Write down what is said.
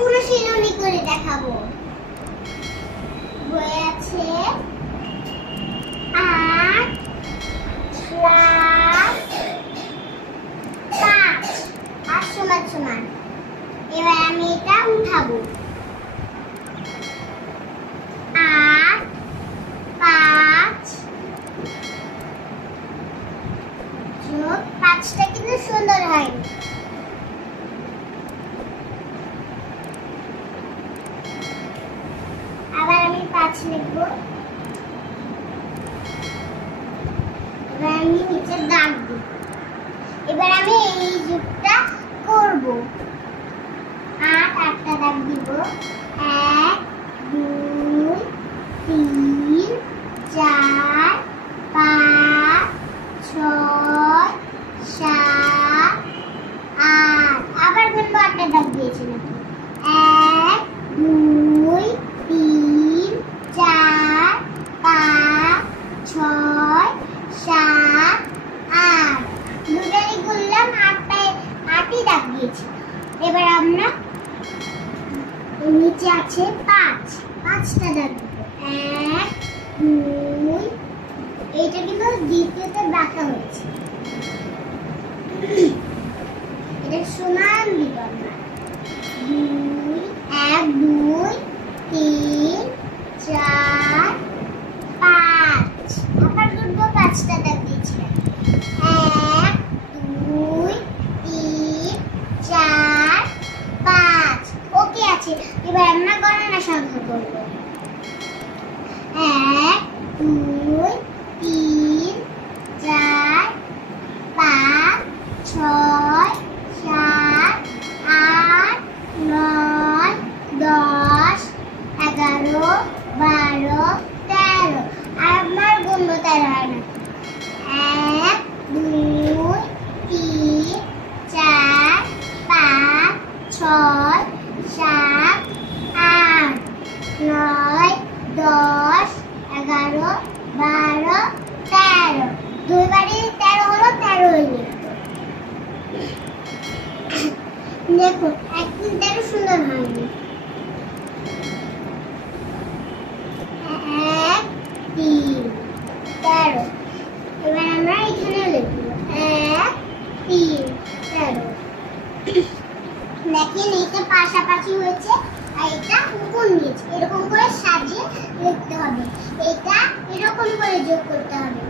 অনুশীলনী করে দেখাবো। বই আছে 8 + 5 আর সমান সমান। এবার আমি এটা উঠাবো। 8 5 যোগ 5টা কিন্তু সুন্দর হয়নি। আবার আমি 5 লিখব। এবার আমি নিচে দাগ দিব। এবার আমি এই যোগটা করব। 8 8টা দাগ দিব। 1 2 3 4 5 6 7 8 আবার গুনবো। 8টা দাগ দিয়েছি নাকি? 1 2 3 4 5 6 7 8 দুটারই গুনলাম। 8ই দাগ দিয়েছি। এবার আমরা নিচে আছে 5টা দাগ দিব। 1 2 এইটা কিন্তু দ্বিতীয়তে বাঁকা হয়েছে। এটা সমান দিব আমরা। 1 2 3 4 5 আবার গুনবো। 5টা দাগ দিয়েছি। 1 2 3 4 5 ওকে আছে। এবার আমরা গণনা সংখ্যা করব। 1 2 3 4 5 6 7 8 9 10 11 12 13 আর আমার গুনবো 13 হয় না। 1 2 3 4 5 6 7 8 9 10 11 12 13 দুইবারই 13 হলো। 13ই লিখবো। দেখুন একদম 13 সুন্দর হয়নি। 1 3 13 এবার আমরা এখানে লিখবো 1 3 13। দেখেন এটা পাশাপাশি হয়েছে আর এটা উপর নিচে এরকম করে সাজিয়ে লিখতে হবে। এটা এরকম করে যোগ করতে হবে।